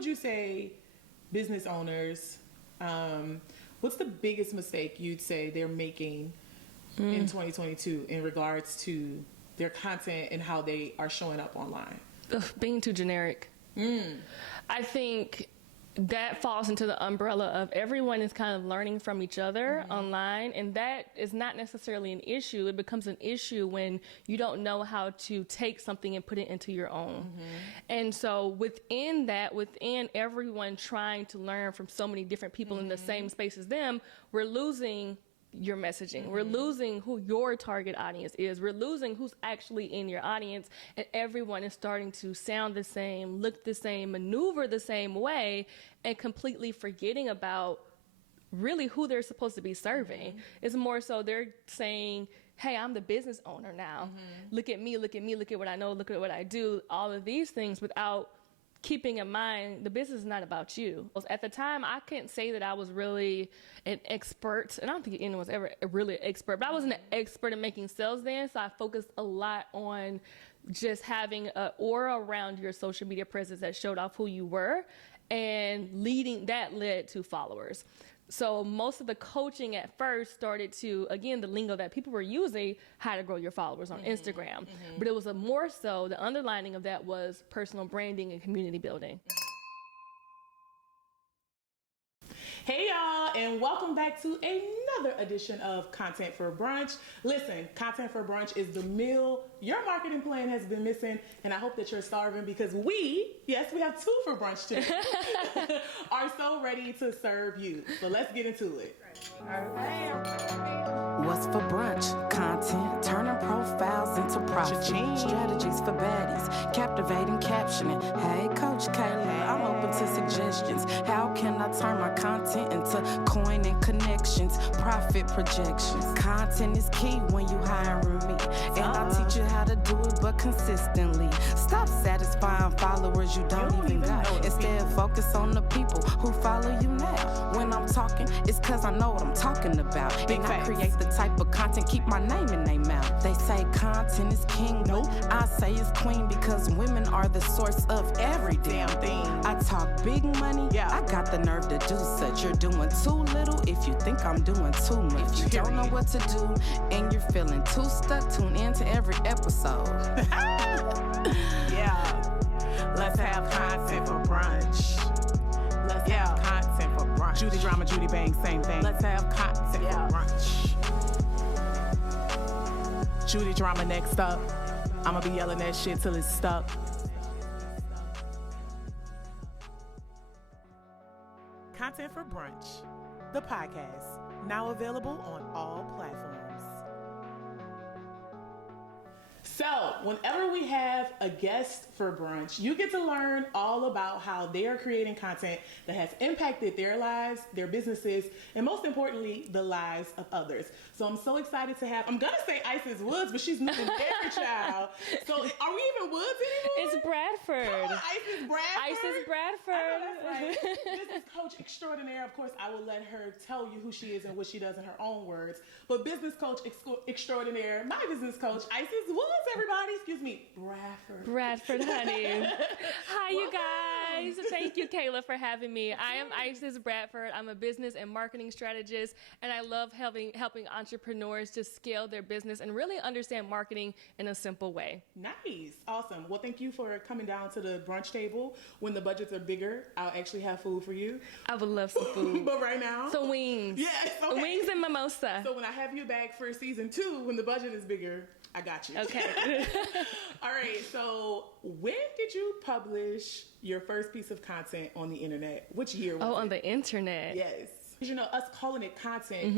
would you say business owners, what's the biggest mistake you'd say they're making in 2022 in regards to their content and how they are showing up online? Being too generic. I think that falls into the umbrella of everyone is kind of learning from each other online, and that is not necessarily an issue. It becomes an issue when you don't know how to take something and put it into your own. And so within that, within everyone trying to learn from so many different people in the same space as them, we're losing your messaging. We're losing who your target audience is. We're losing who's actually in your audience, and everyone is starting to sound the same, look the same, maneuver the same way, and completely forgetting about really who they're supposed to be serving. It's more so they're saying, hey, I'm the business owner now. Look at me, look at me, look at what I know, look at what I do, all of these things without keeping in mind the business is not about you. At the time, I can't say that I was really an expert, and I don't think anyone was ever really an expert, but I wasn't an expert in making sales then, so I focused a lot on just having an aura around your social media presence that showed off who you were, and that led to followers. So most of the coaching at first started to, again, the lingo that people were using, how to grow your followers on Instagram. But it was more so, the underlining of that was personal branding and community building. Hey y'all, and welcome back to another edition of Content for Brunch. Listen, Content for Brunch is the meal your marketing plan has been missing, and I hope that you're starving because we have 2 for brunch today, are so ready to serve you. So let's get into it. What's for brunch? Content, turning profiles into profit. Strategies for baddies, captivating captioning. Hey, Coach Kayla, I'm open to suggestions. How can I turn my content into coin and connections? Profit projections. Content is key when you hiring me, and I teach you how to do it, but consistently. Stop satisfying followers you don't even got. Instead, focus on the people who follow you now. When I'm talking, it's cause I know what I'm talking about. And I create the type of content, keep my name in their mouth. They say content is king, but I say it's queen because women are the source of every damn thing. I talk big money, I got the nerve to do such. You're doing too little if you think I'm doing too much. If you don't know what to do and you're feeling too stuck, tune in to every episode. Let's have content for brunch. Let's have content for brunch. Judy drama, Judy bang, same thing. Let's have content for brunch. Judy drama next up. I'ma be yelling that shit till it's stuck. Content for Brunch, the podcast, now available on all platforms. So, whenever we have a guest for brunch, you get to learn all about how they are creating content that has impacted their lives, their businesses, and most importantly, the lives of others. So I'm so excited to have, I'm going to say Isis Woods, but she's moving very child. So are we even Woods anymore? It's Bradford. Come on, Isis Bradford. Isis Bradford. I know that's right. Business coach extraordinaire. Of course, I will let her tell you who she is and what she does in her own words. But business coach extraordinaire, my business coach, Isis Woods, everybody. Excuse me, Bradford, honey. Hi, you guys. Thank you, Kayla, for having me. I am Isis Bradford. I'm a business and marketing strategist, and I love helping entrepreneurs to scale their business and really understand marketing in a simple way. Nice. Awesome. Well, thank you for coming down to the brunch table. When the budgets are bigger, I'll actually have food for you. I would love some food. But right now? Some wings. Yes. Okay. Wings and mimosa. So when I have you back for season 2, when the budget is bigger, I got you. Okay. All right. So when did you publish your first piece of content on the internet? Which year was it? On the internet. Yes. You know, us calling it content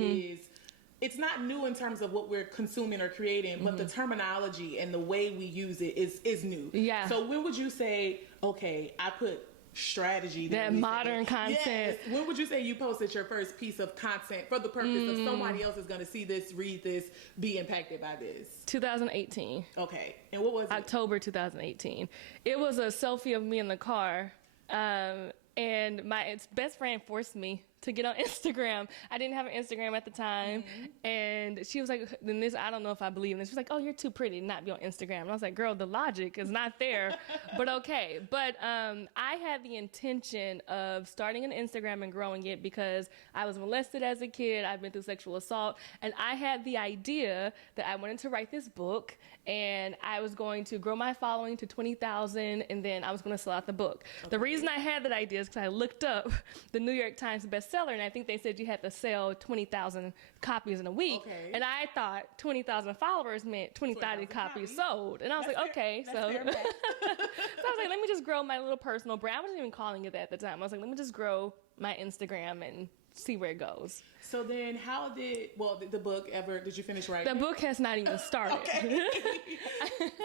it's not new in terms of what we're consuming or creating, but the terminology and the way we use it is new. Yeah. So when would you say, okay, I put strategy. That modern content. Yes. When would you say you posted your first piece of content for the purpose of somebody else is going to see this, read this, be impacted by this? 2018. Okay. And what was it? October 2018. It was a selfie of me in the car. and my best friend forced me to get on Instagram. I didn't have an Instagram at the time. And she was like, then this, I don't know if I believe in this. She was like, oh, you're too pretty to not be on Instagram. And I was like, girl, the logic is not there, but okay. But I had the intention of starting an Instagram and growing it because I was molested as a kid. I've been through sexual assault. And I had the idea that I wanted to write this book and I was going to grow my following to 20,000 and then I was going to sell out the book. Okay. The reason I had that idea is because I looked up the New York Times bestseller, and I think they said you had to sell 20,000 copies in a week. Okay. And I thought 20,000 followers meant 20,000 copies sold. And I was like, okay. So, so I was like, let me just grow my little personal brand. I wasn't even calling it that at the time. I was like, let me just grow my Instagram and see where it goes. So then how did the book ever, did you finish writing? The book has not even started. Okay.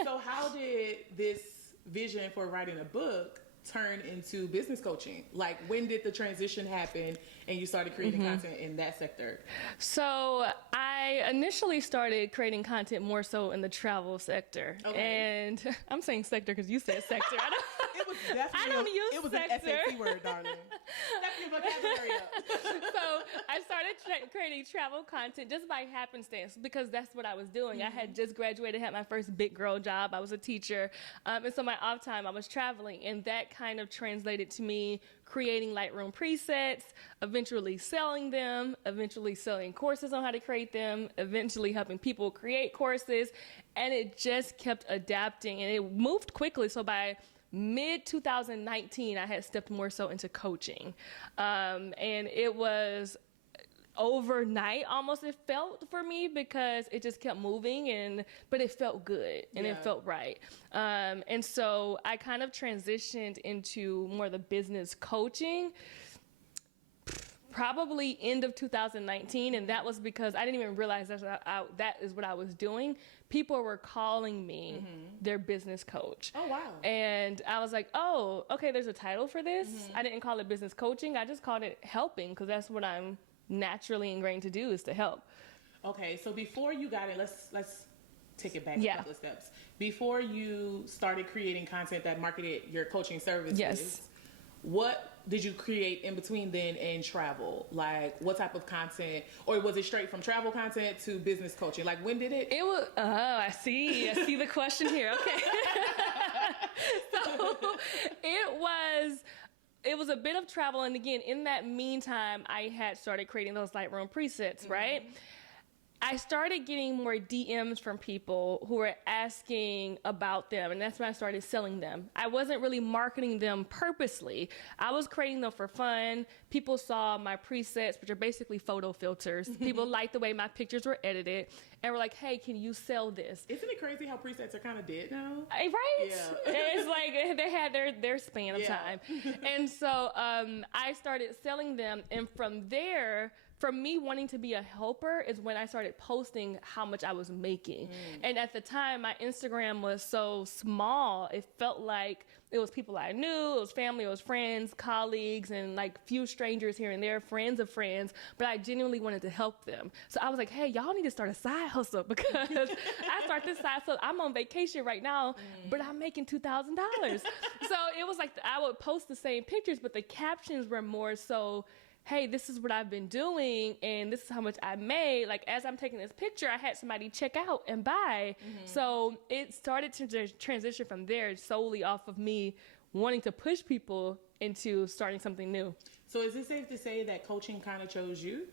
So how did this vision for writing a book turn into business coaching? Like, when did the transition happen and you started creating content in that sector? So I initially started creating content more so in the travel sector. Okay. And I'm saying sector because you said sector. It was definitely I don't use it was sector. An SAT word, darling. Step your vocabulary up. So I started creating travel content just by happenstance because that's what I was doing. I had just graduated, had my first big girl job. I was a teacher. And so my off time, I was traveling. And that kind of translated to me creating Lightroom presets, eventually selling them, eventually selling courses on how to create them, eventually helping people create courses. And it just kept adapting and it moved quickly. So by mid-2019, I had stepped more so into coaching. And it was overnight almost, it felt for me, because it just kept moving, but it felt good and it felt right. And so I kind of transitioned into more the business coaching probably end of 2019, and that was because I didn't even realize that is what I was doing. People were calling me their business coach. Oh, wow. And I was like, oh, okay, there's a title for this. I didn't call it business coaching. I just called it helping, because that's what I'm naturally ingrained to do, is to help. Okay, so before you got it, let's take it back a couple of steps. Before you started creating content that marketed your coaching services, what did you create in between then and travel? Like, what type of content? Or was it straight from travel content to business coaching? Like, when did it? It was, I see the question here. Okay. So it was a bit of travel. And again, in that meantime, I had started creating those Lightroom presets, right? I started getting more DMs from people who were asking about them, and that's when I started selling them. I wasn't really marketing them purposely. I was creating them for fun. People saw my presets, which are basically photo filters. People liked the way my pictures were edited, and were like, hey, can you sell this? Isn't it crazy how presets are kind of dead now? Right? Yeah. It's like they had their span of time. And so I started selling them, and from there, from me wanting to be a helper is when I started posting how much I was making. And at the time, my Instagram was so small, it felt like it was people I knew, it was family, it was friends, colleagues, and like few strangers here and there, friends of friends, but I genuinely wanted to help them. So I was like, hey, y'all need to start a side hustle, because I start this side hustle. I'm on vacation right now, but I'm making $2,000. So it was like I would post the same pictures, but the captions were more so, hey, this is what I've been doing, and this is how much I made. Like, as I'm taking this picture, I had somebody check out and buy. So it started to transition from there, solely off of me wanting to push people into starting something new. So is it safe to say that coaching kind of chose you?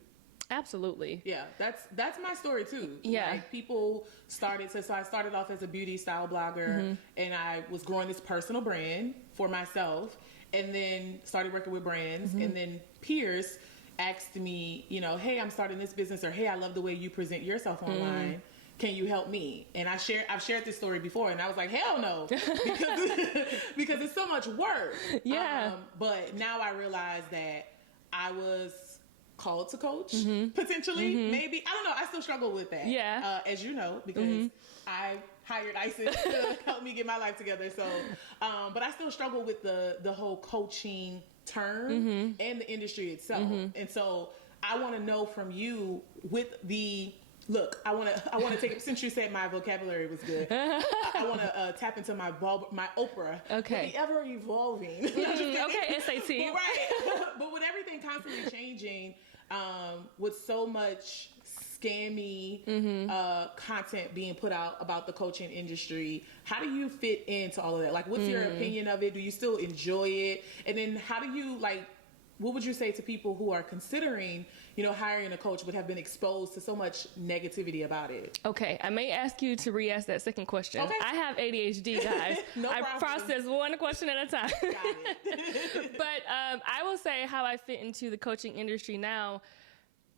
Absolutely. Yeah, that's my story too. Yeah. Like, people started so I started off as a beauty style blogger, and I was growing this personal brand for myself, and then started working with brands, and then peers asked me, hey, I'm starting this business, or hey, I love the way you present yourself online. Can you help me? And I've shared this story before, and I was like, hell no, because it's so much work. Yeah. But now I realize that I was called to coach, potentially, maybe. I don't know. I still struggle with that. Yeah. As you know, because I hired Isis to help me get my life together. So, but I still struggle with the whole coaching term and the industry itself. And so I want to know from you with look, I want to take it, since you said my vocabulary was good, I want to tap into my Oprah. Okay. The ever evolving. Okay, SAT tea. Right. But with everything constantly changing, with so much scammy content being put out about the coaching industry, how do you fit into all of that? Like, what's your opinion of it? Do you still enjoy it? And then how do you, like, what would you say to people who are considering, hiring a coach but have been exposed to so much negativity about it? Okay, I may ask you to re-ask that second question. Okay. I have ADHD, guys. No I problem. process one question at a time. Got it. But I will say how I fit into the coaching industry now.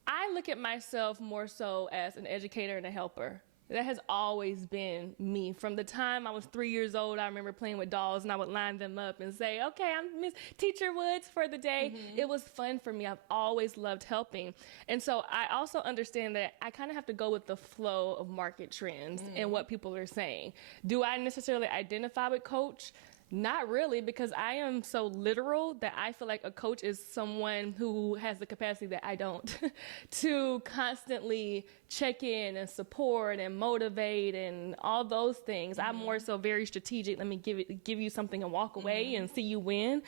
I look at myself more so as an educator and a helper. That has always been me. From the time I was 3 years old, I remember playing with dolls and I would line them up and say, okay, I'm Miss Teacher Woods for the day. It was fun for me. I've always loved helping. And so I also understand that I kind of have to go with the flow of market trends and what people are saying. Do I necessarily identify with coach? Not really, because I am so literal that I feel like a coach is someone who has the capacity that I don't to constantly check in and support and motivate and all those things. I'm more so very strategic. Let me give you something and walk away and see you win.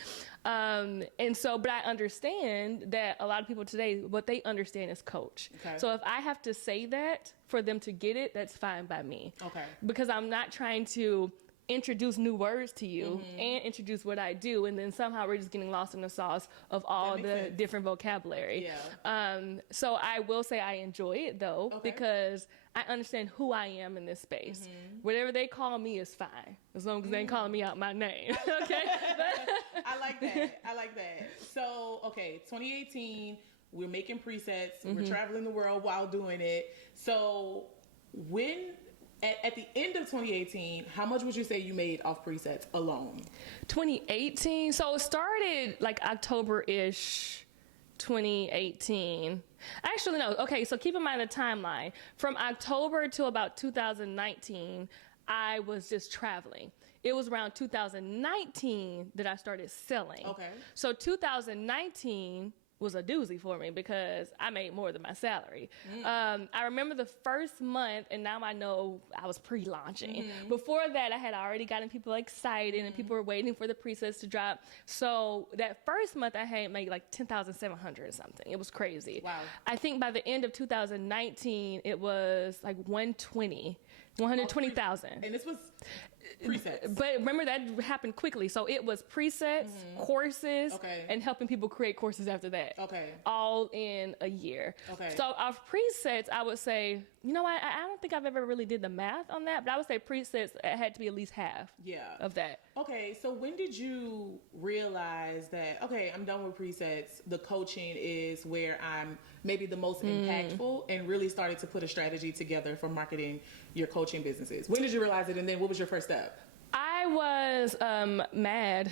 But I understand that a lot of people today, what they understand is coach. Okay. So if I have to say that for them to get it, that's fine by me. Okay. Because I'm not trying to introduce new words to you and introduce what I do, and then somehow we're just getting lost in the sauce of all the different vocabulary. Yeah. So I will say I enjoy it though, because I understand who I am in this space. Whatever they call me is fine, as long as they ain't calling me out my name. Okay. I like that. So, okay, 2018, we're making presets. We're traveling the world while doing it. So at the end of 2018, how much would you say you made off presets alone? 2018? So it started like October-ish, 2018. Actually, no. Okay, so keep in mind the timeline. From October to about 2019, I was just traveling. It was around 2019 that I started selling. Okay. So 2019 was a doozy for me because I made more than my salary. I remember the first month, and now I know I was pre-launching. Before that, I had already gotten people excited and people were waiting for the presets to drop. So that first month I had made like $10,700 or something. It was crazy. Wow. I think by the end of 2019, it was like 120,000. And this was presets. But remember, that happened quickly. So it was presets, courses, and helping people create courses after that. Okay. All in a year. Okay. So off presets, I would say, I don't think I've ever really did the math on that, but I would say presets had to be at least half of that. Okay. So when did you realize that, okay, I'm done with presets, the coaching is where I'm maybe the most impactful, and really started to put a strategy together for marketing your coaching businesses? When did you realize it, and then what was your first step? I was mad.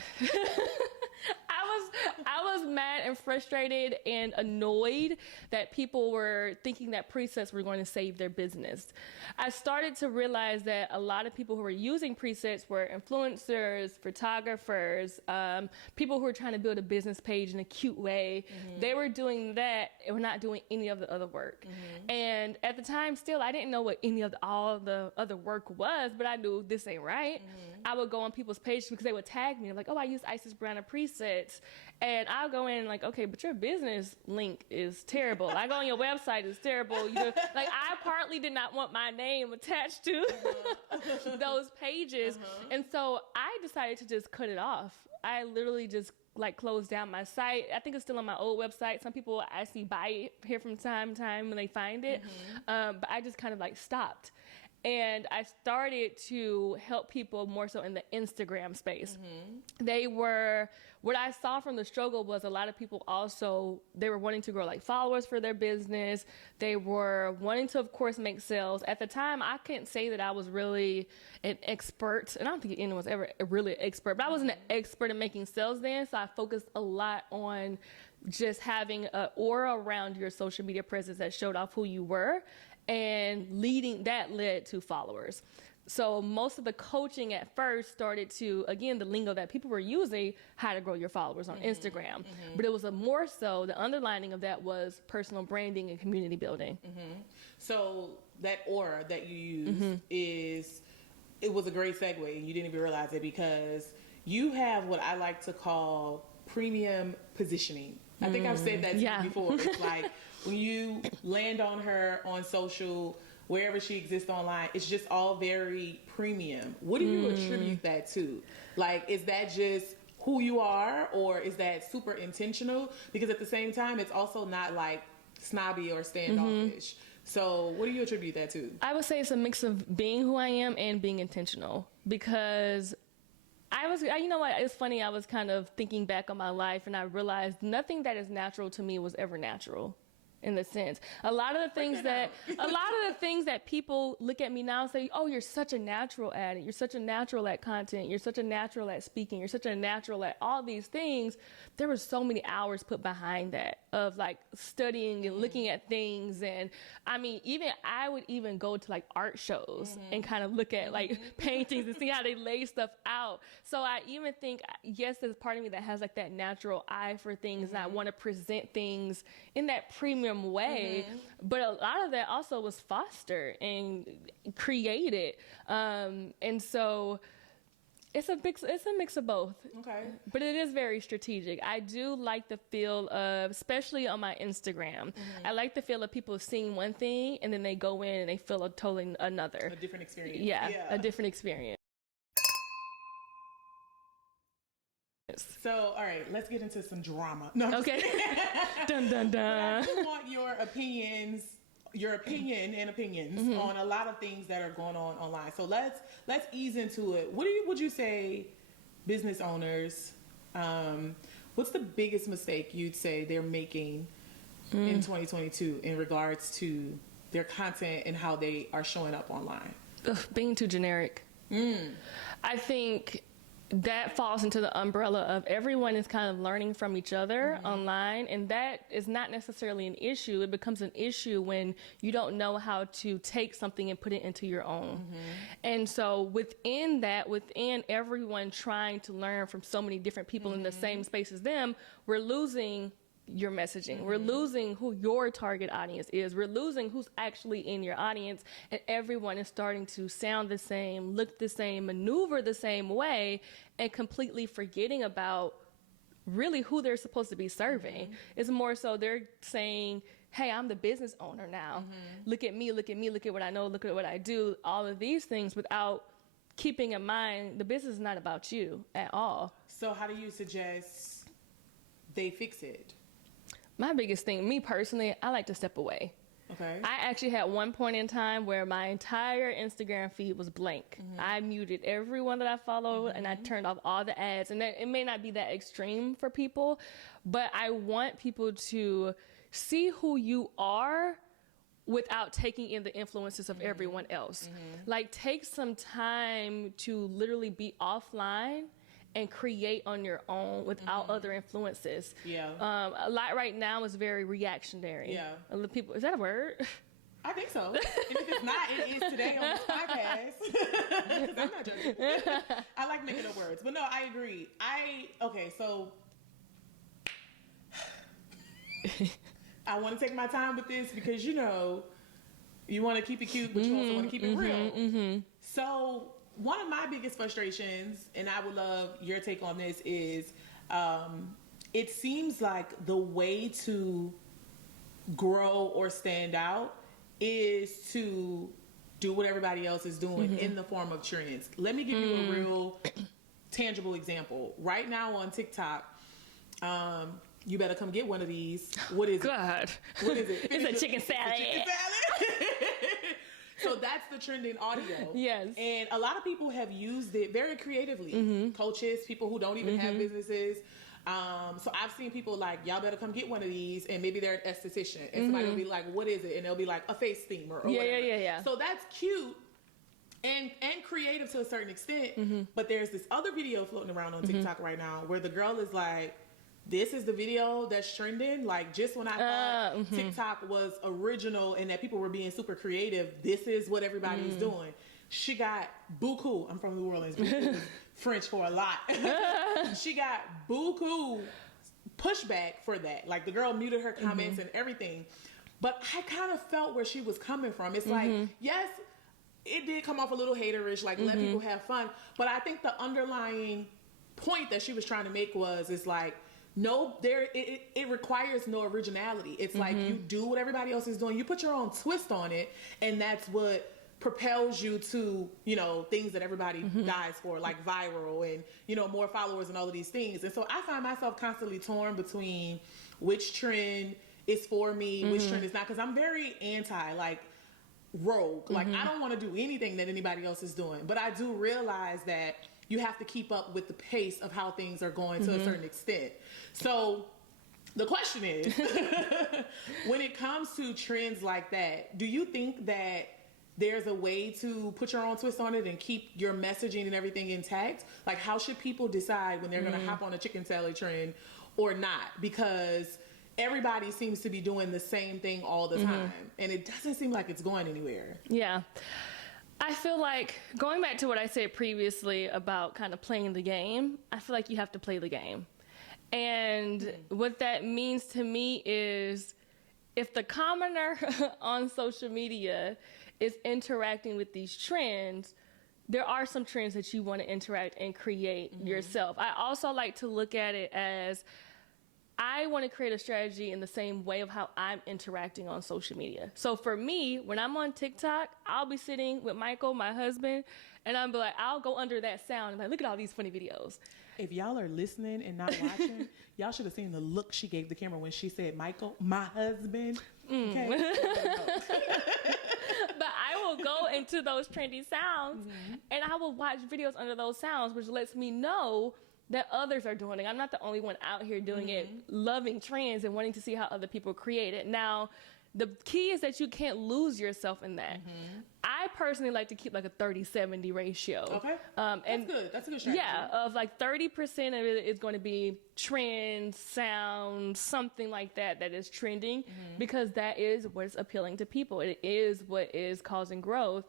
I was mad and frustrated and annoyed that people were thinking that presets were going to save their business. I started to realize that a lot of people who were using presets were influencers, photographers, people who were trying to build a business page in a cute way. They were doing that and were not doing any of the other work. And at the time, still, I didn't know what all the other work was, but I knew this ain't right. I would go on people's pages because they would tag me. I'm like, oh, I use Isis Breanna presets. And I'll go in like, okay, but your business link is terrible. I go on your website, it's terrible. I partly did not want my name attached to those pages. And so I decided to just cut it off. I literally just closed down my site. I think it's still on my old website. Some people actually buy it here from time to time when they find it. But I just kind of stopped. And I started to help people more so in the Instagram space. What I saw from the struggle was a lot of people also, they were wanting to grow followers for their business. They were wanting to, of course, make sales. At the time, I couldn't say that I was really an expert, and I don't think anyone was ever really an expert, but I wasn't an expert in making sales then, so I focused a lot on just having an aura around your social media presence that showed off who you were, and that led to followers. So most of the coaching at first started to, again, the lingo that people were using, how to grow your followers on Instagram. But it was more so, the underlining of that was personal branding and community building. So that aura that you use it was a great segue, and you didn't even realize it, because you have what I like to call premium positioning. I think I've said that to you before. It's like when you land on her on social, wherever she exists online, it's just all very premium. What do you attribute that to? Like, is that just who you are, or is that super intentional? Because at the same time, it's also not like snobby or standoffish. So what do you attribute that to? I would say it's a mix of being who I am and being intentional, because you know what, it's funny, I was kind of thinking back on my life and I realized nothing that is natural to me was ever natural. In the sense, a lot of the things that people look at me now and say, oh, you're such a natural at it. You're such a natural at content. You're such a natural at speaking. You're such a natural at all these things. There were so many hours put behind that of like studying and looking at things. And I mean, I would even go to like art shows and kind of look at like paintings and see how they lay stuff out. So I even think, yes, there's part of me that has like that natural eye for things and I want to present things in that premium way, but a lot of that also was fostered and created, and so it's a mix of both. Okay, but it is very strategic. I do like the feel of, especially on my Instagram, I like the feel of people seeing one thing and then they go in and they feel a totally another, a different experience. Yeah, a different experience. So, all right, let's get into some drama. No, okay. Dun dun dun. I do want your opinions on a lot of things that are going on online. So let's ease into it. What would you say, business owners? What's the biggest mistake you'd say they're making in 2022 in regards to their content and how they are showing up online? Being too generic. I think that falls into the umbrella of everyone is kind of learning from each other online, and that is not necessarily an issue. It becomes an issue when you don't know how to take something and put it into your own. And so within everyone trying to learn from so many different people in the same space as them, we're losing your messaging. We're losing who your target audience is. We're losing who's actually in your audience, and everyone is starting to sound the same, look the same, maneuver the same way, and completely forgetting about really who they're supposed to be serving. It's more so they're saying, hey, I'm the business owner now. Look at me, look at me, look at what I know, look at what I do, all of these things, without keeping in mind the business is not about you at all. So how do you suggest they fix it? My biggest thing, me personally, I like to step away. Okay. I actually had one point in time where my entire Instagram feed was blank. I muted everyone that I followed and I turned off all the ads. And it may not be that extreme for people, but I want people to see who you are without taking in the influences of everyone else. Like, take some time to literally be offline and create on your own without other influences. Yeah. A lot right now is very reactionary. Yeah. A lot of people, is that a word? I think so. And if it's not, it is today on this podcast. I'm not joking. I like making up words. But no, I agree. So I want to take my time with this because, you want to keep it cute, but you also want to keep it real. So one of my biggest frustrations, and I would love your take on this, is it seems like the way to grow or stand out is to do what everybody else is doing in the form of trends. Let me give you a real tangible example. Right now on TikTok, you better come get one of these. What is God. it? What is it? It's a chicken salad. Chicken salad. So that's the trending audio. Yes. And a lot of people have used it very creatively. Coaches, people who don't even have businesses. So I've seen people like, y'all better come get one of these, and maybe they're an esthetician, and somebody will be like, what is it? And they'll be like, a face steamer or whatever. Yeah. So that's cute and creative to a certain extent. But there's this other video floating around on TikTok right now where the girl is like, this is the video that's trending. Like, just when I thought TikTok was original and that people were being super creative, this is what everybody's doing. She got buku. I'm from New Orleans. Buku is French for a lot. She got buku pushback for that. Like, the girl muted her comments and everything. But I kind of felt where she was coming from. It's like, yes, it did come off a little haterish, like let people have fun. But I think the underlying point that she was trying to make was, it's like, it requires no originality. It's like you do what everybody else is doing. You put your own twist on it, and that's what propels you to, things that everybody dies for, like viral and, more followers and all of these things. And so I find myself constantly torn between which trend is for me, which trend is not, because I'm very anti, like, rogue. Like, I don't want to do anything that anybody else is doing. But I do realize that you have to keep up with the pace of how things are going to a certain extent. So the question is, when it comes to trends like that, do you think that there's a way to put your own twist on it and keep your messaging and everything intact? Like, how should people decide when they're going to hop on a chicken salad trend or not? Because everybody seems to be doing the same thing all the time, and it doesn't seem like it's going anywhere. Yeah. I feel like, going back to what I said previously about kind of playing the game, I feel like you have to play the game. And what that means to me is, if the commoner on social media is interacting with these trends, there are some trends that you want to interact and create yourself. I also like to look at it as, I want to create a strategy in the same way of how I'm interacting on social media. So for me, when I'm on TikTok, I'll be sitting with Michael, my husband, and I'll be like, I'll go under that sound and be like, look at all these funny videos. If y'all are listening and not watching, y'all should have seen the look she gave the camera when she said, Michael, my husband. Okay. But I will go into those trendy sounds and I will watch videos under those sounds, which lets me know that others are doing it. I'm not the only one out here doing it, loving trends and wanting to see how other people create it. Now, the key is that you can't lose yourself in that. I personally like to keep like a 30-70 ratio. Okay. And that's good. That's a good strategy. Yeah, of like 30% of it is going to be trends, sounds, something like that is trending, because that is what's appealing to people. It is what is causing growth.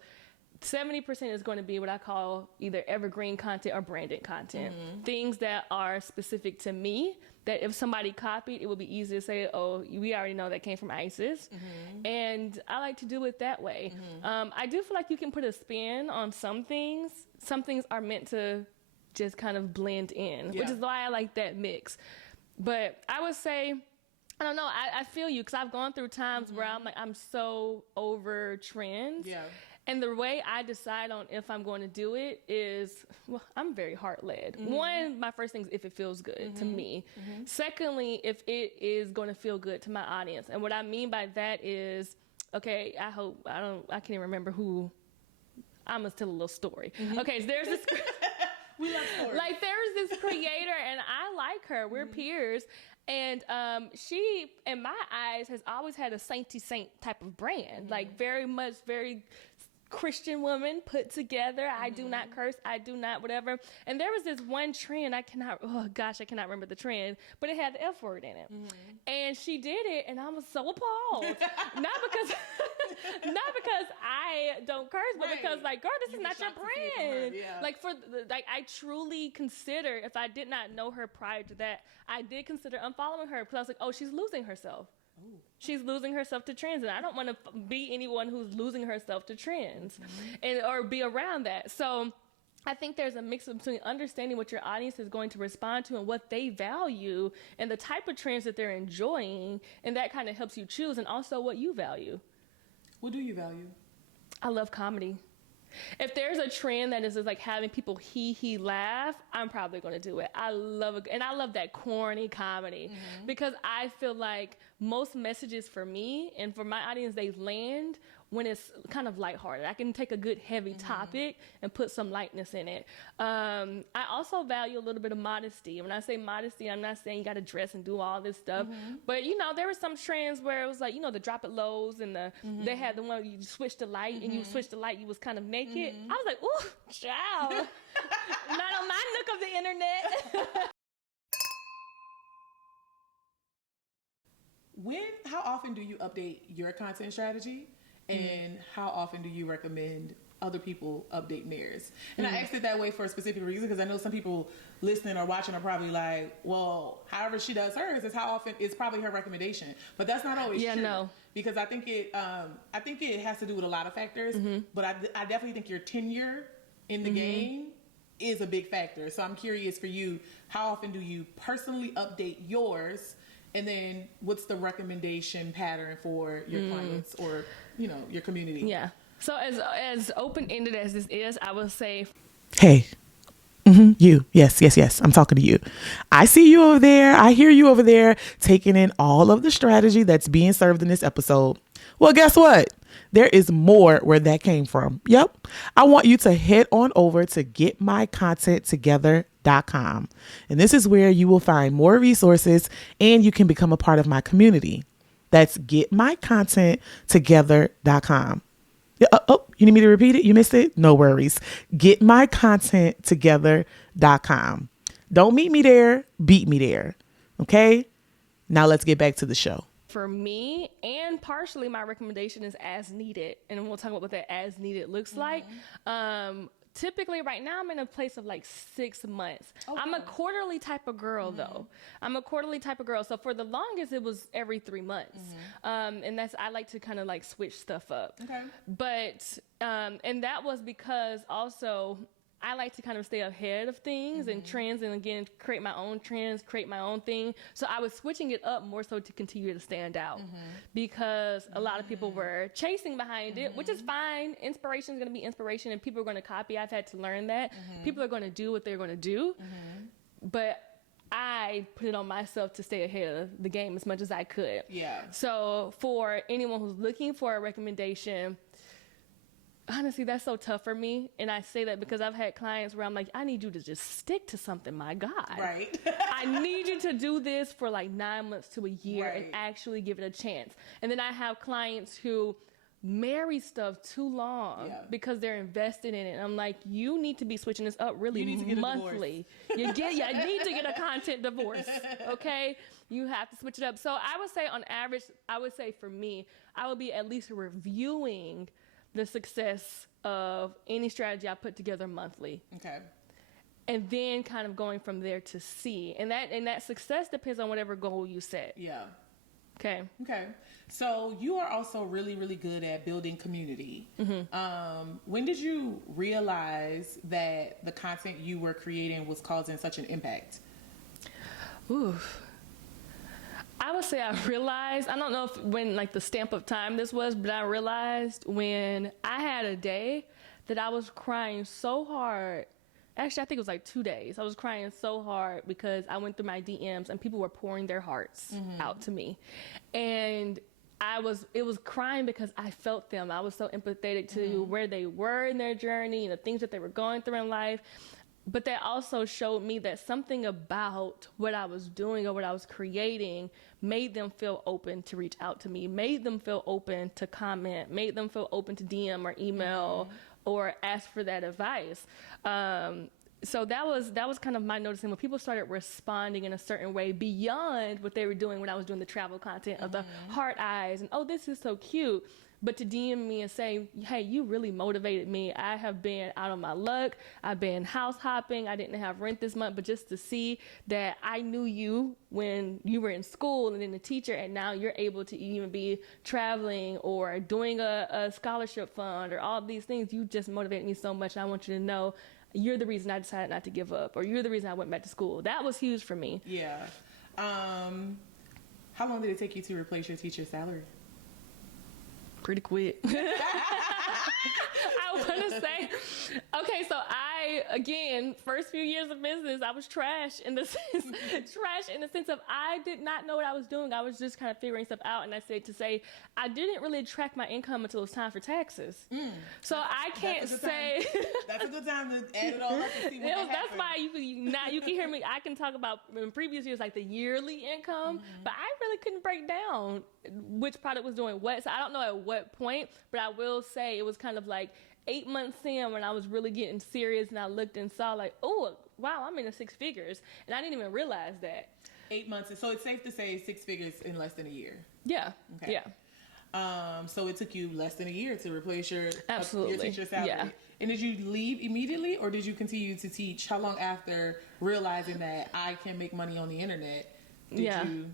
70% is going to be what I call either evergreen content or branded content. Things that are specific to me, that if somebody copied, it would be easy to say, oh, we already know that came from Isis. And I like to do it that way. I do feel like you can put a spin on some things. Some things are meant to just kind of blend in, which is why I like that mix. But I would say, I don't know, I feel you, because I've gone through times where I'm like, I'm so over trends. Yeah. And the way I decide on if I'm going to do it is, well, I'm very heart-led. One, my first thing is if it feels good to me. Secondly, if it is going to feel good to my audience. And what I mean by that is, okay, I can't even remember who, I'm going to tell a little story. Okay, so there's this... We love stories. Like, there's this creator, and I like her. We're peers. And she, in my eyes, has always had a sainty saint type of brand. Like, very Christian woman put together. I do not curse. I do not whatever. And there was this one trend. I cannot remember the trend, but it had the F word in it. And she did it, and I was so appalled. not because I don't curse, but because, like, girl, this is not your brand. Like, I truly consider, if I did not know her prior to that, I did consider unfollowing her, because I was like, oh, she's losing herself. She's losing herself to trends, and I don't want to be anyone who's losing herself to trends or be around that. So I think there's a mix between understanding what your audience is going to respond to and what they value and the type of trends that they're enjoying, and that kind of helps you choose, and also what you value. What do you value? I love comedy. If there's a trend that is just like having people hee laugh, I'm probably going to do it. I love that corny comedy because I feel like most messages for me and for my audience, they land when it's kind of lighthearted. I can take a good heavy topic and put some lightness in it. I also value a little bit of modesty. When I say modesty, I'm not saying you got to dress and do all this stuff, but there were some trends where it was like, the drop it lows and they had the one where you switch the light and you switch the light, you was kind of naked. I was like, ooh, child, not on my nook of the internet. How often do you update your content strategy? And how often do you recommend other people update theirs? And I asked it that way for a specific reason, because I know some people listening or watching are probably like, well, however she does hers is how often it's probably her recommendation. But that's not always true. No. Because I think it has to do with a lot of factors. But I definitely think your tenure in the game is a big factor. So I'm curious for you, how often do you personally update yours? And then what's the recommendation pattern for your clients or, you know, your community? Yeah. So as open-ended as this is, I would say, hey, you. Yes. I'm talking to you. I see you over there. I hear you over there taking in all of the strategy that's being served in this episode. Well, guess what? There is more where that came from. Yep. I want you to head on over to getmycontenttogether.com. And this is where you will find more resources and you can become a part of my community. That's getmycontenttogether.com. Oh, you need me to repeat it? You missed it? No worries. Getmycontenttogether.com. Don't meet me there. Beat me there. Okay? Now let's get back to the show. for me, and partially my recommendation is as needed. And we'll talk about what that as needed looks like. Typically right now I'm in a place of like 6 months. Okay. I'm a quarterly type of girl though. I'm a quarterly type of girl. So for the longest it was every 3 months. And that's, I like to kind of like switch stuff up. Okay. But, and that was because also I like to kind of stay ahead of things and trends, and again, create my own trends, create my own thing. So I was switching it up more so to continue to stand out because a lot of people were chasing behind it, which is fine. Inspiration is going to be inspiration and people are going to copy. I've had to learn that. People are going to do what they're going to do. But I put it on myself to stay ahead of the game as much as I could. Yeah. So for anyone who's looking for a recommendation, honestly, that's so tough for me. And I say that because I've had clients where I'm like, I need you to just stick to something, my God. Right. I need you to do this for like 9 months to a year and actually give it a chance. And then I have clients who marry stuff too long because they're invested in it. And I'm like, you need to be switching this up really monthly. You need to get a content divorce. Okay. You have to switch it up. So I would say on average, I would say for me, I would be at least reviewing the success of any strategy I put together monthly. Okay. And then kind of going from there to see. And that success depends on whatever goal you set. Yeah. Okay. Okay. So you are also really, really good at building community. When did you realize that the content you were creating was causing such an impact? Oof. I would say I realized, I don't know if when like the stamp of time this was, but I realized when I had a day that I was crying so hard. Actually, I think it was like 2 days. I was crying so hard because I went through my DMs and people were pouring their hearts out to me. And it was crying because I felt them. I was so empathetic to where they were in their journey and the things that they were going through in life. But that also showed me that something about what I was doing or what I was creating made them feel open to reach out to me, made them feel open to comment, made them feel open to DM or email or ask for that advice. So that was kind of my noticing when people started responding in a certain way beyond what they were doing when I was doing the travel content of the heart eyes and, oh, this is so cute. But to DM me and say, hey, you really motivated me. I have been out on my luck. I've been house hopping. I didn't have rent this month. But just to see that I knew you when you were in school and then a teacher, and now you're able to even be traveling or doing a scholarship fund or all these things, you just motivated me so much. And I want you to know you're the reason I decided not to give up, or you're the reason I went back to school. That was huge for me. Yeah. How long did it take you to replace your teacher's salary? Pretty quick. I want to say, okay, so again, first few years of business, I was trash in the sense of I did not know what I was doing. I was just kind of figuring stuff out, and I I didn't really track my income until it was time for taxes. So I can't say that's a good time to add it all up and see what happened. That's why you can hear me. I can talk about in previous years like the yearly income, but I really couldn't break down which product was doing what. So I don't know at what point, but I will say it was kind of like 8 months in when I was really getting serious, and I looked and saw like, oh, wow, I'm in the 6 figures, and I didn't even realize that. 8 months. So it's safe to say 6 figures in less than a year. Yeah. Okay. Yeah. So it took you less than a year to replace your teacher's salary. Yeah. And did you leave immediately, or did you continue to teach? How long after realizing that I can make money on the internet did you?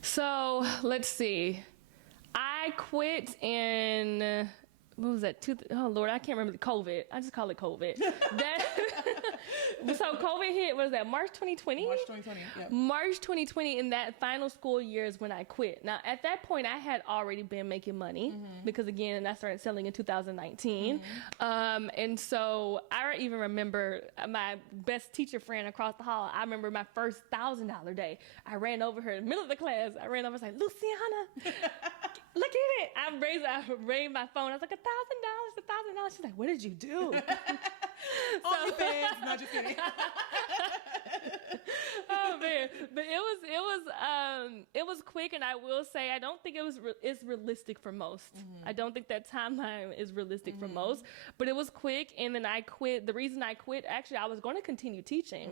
So let's see. I quit in what was that? Oh Lord, I can't remember the COVID. I just call it COVID. So COVID hit, what was that, March 2020? March 2020, yeah. March 2020, and that final school year is when I quit. Now, at that point, I had already been making money because, again, I started selling in 2019. And so I even remember my best teacher friend across the hall. I remember my first $1,000 day. I ran over her in the middle of the class. I ran over and was like, Luciana, look at it. I raised my phone. I was like, $1,000, $1,000. She's like, what did you do? OnlyFans. No, just kidding. Oh man, but it was quick, and I will say I don't think it's realistic for most. I don't think that timeline is realistic for most, but it was quick, and then I quit. The reason I quit, actually, I was going to continue teaching,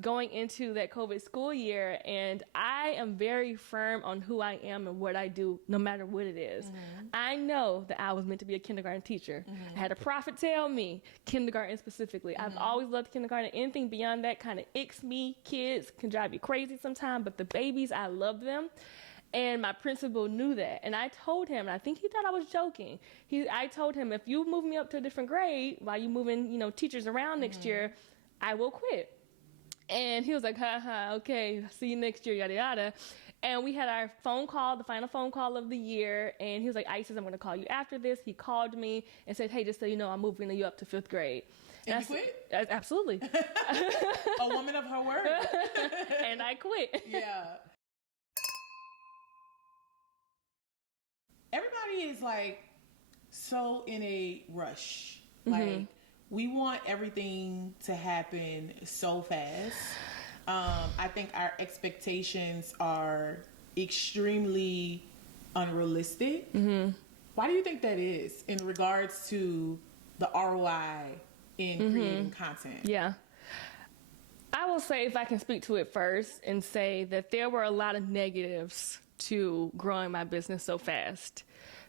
going into that COVID school year, and I am very firm on who I am and what I do, no matter what it is. I know that I was meant to be a kindergarten teacher. I had a prophet tell me, kindergarten specifically. I've always loved kindergarten. Anything beyond that kind of icks me. Kids can drive you crazy sometimes, but the babies, I love them. And my principal knew that. And I told him, and I think he thought I was joking. I told him, if you move me up to a different grade while you moving, teachers around next year, I will quit. And he was like, okay, see you next year, yada, yada. And we had our phone call, the final phone call of the year. And he was like, Isis, I'm going to call you after this. He called me and said, hey, just so you know, I'm moving you up to 5th grade. And you quit? Absolutely. A woman of her word. And I quit. Yeah. Everybody is like so in a rush. Like, we want everything to happen so fast. I think our expectations are extremely unrealistic. Why do you think that is in regards to the ROI in creating content? Yeah. I will say, if I can speak to it first, and say that there were a lot of negatives to growing my business so fast.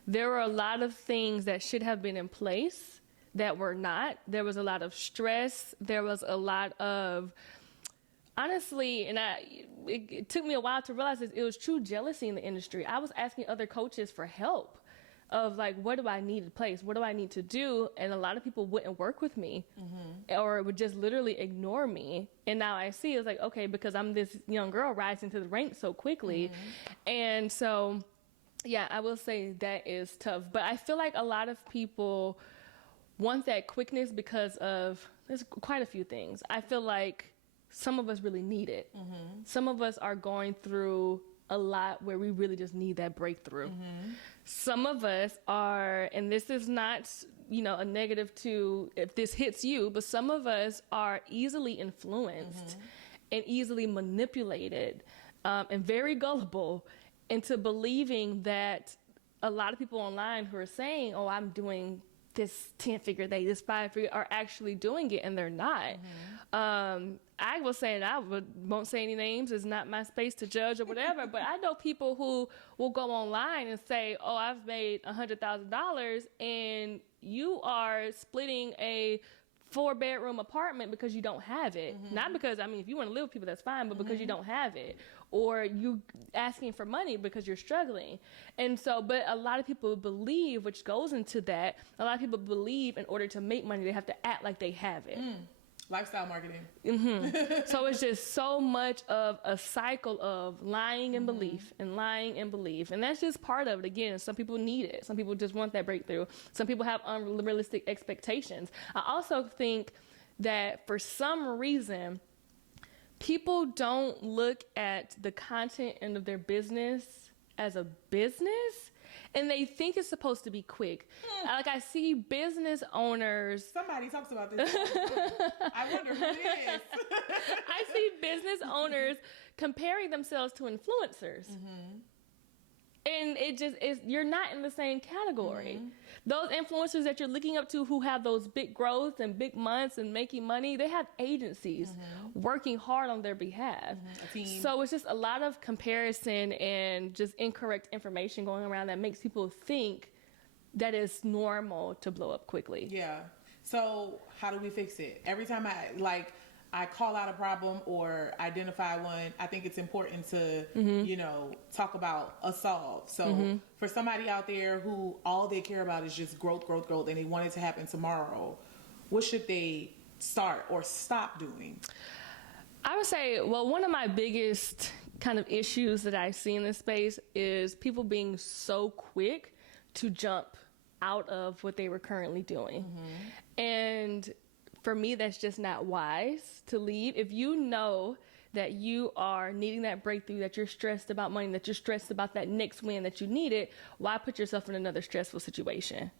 There were a lot of things that should have been in place that were not. There was a lot of stress. There was a lot of, honestly, and it took me a while to realize this, it was true jealousy in the industry. I was asking other coaches for help of like, what do I need in place? What do I need to do? And a lot of people wouldn't work with me or would just literally ignore me. And now I see it's like, okay, because I'm this young girl rising to the ranks so quickly. And so, yeah, I will say that is tough. But I feel like a lot of people want that quickness because of, there's quite a few things. I feel like some of us really need it. Some of us are going through a lot where we really just need that breakthrough. Some of us are, and this is not, a negative to if this hits you, but some of us are easily influenced and easily manipulated and very gullible into believing that a lot of people online who are saying, oh, I'm doing this 10-figure day, this 5-figure, are actually doing it, and they're not. I will say, and I won't say any names, it's not my space to judge or whatever, but I know people who will go online and say, oh, I've made $100,000, and you are splitting a 4-bedroom apartment because you don't have it. Not because, if you want to live with people, that's fine, but because you don't have it. Or you asking for money because you're struggling. And so, but a lot of people believe, which goes into that, a lot of people believe in order to make money, they have to act like they have it. Lifestyle marketing. So it's just so much of a cycle of lying and belief and lying and belief. And that's just part of it. Again, some people need it. Some people just want that breakthrough. Some people have unrealistic expectations. I also think that for some reason, people don't look at the content end of their business as a business, and they think it's supposed to be quick. Like, I see business owners. Somebody talks about this. I wonder who it is. I see business owners comparing themselves to influencers. And it just is, you're not in the same category. Those influencers that you're looking up to who have those big growths and big months and making money, they have agencies working hard on their behalf. So it's just a lot of comparison and just incorrect information going around that makes people think that it's normal to blow up quickly. Yeah. So how do we fix it? Every time I call out a problem or identify one, I think it's important to, talk about a solve. So for somebody out there who all they care about is just growth, and they want it to happen tomorrow, what should they start or stop doing? I would say, well, one of my biggest kind of issues that I see in this space is people being so quick to jump out of what they were currently doing. And for me, that's just not wise to leave. If you know that you are needing that breakthrough, that you're stressed about money, that you're stressed about that next win that you needed, why put yourself in another stressful situation?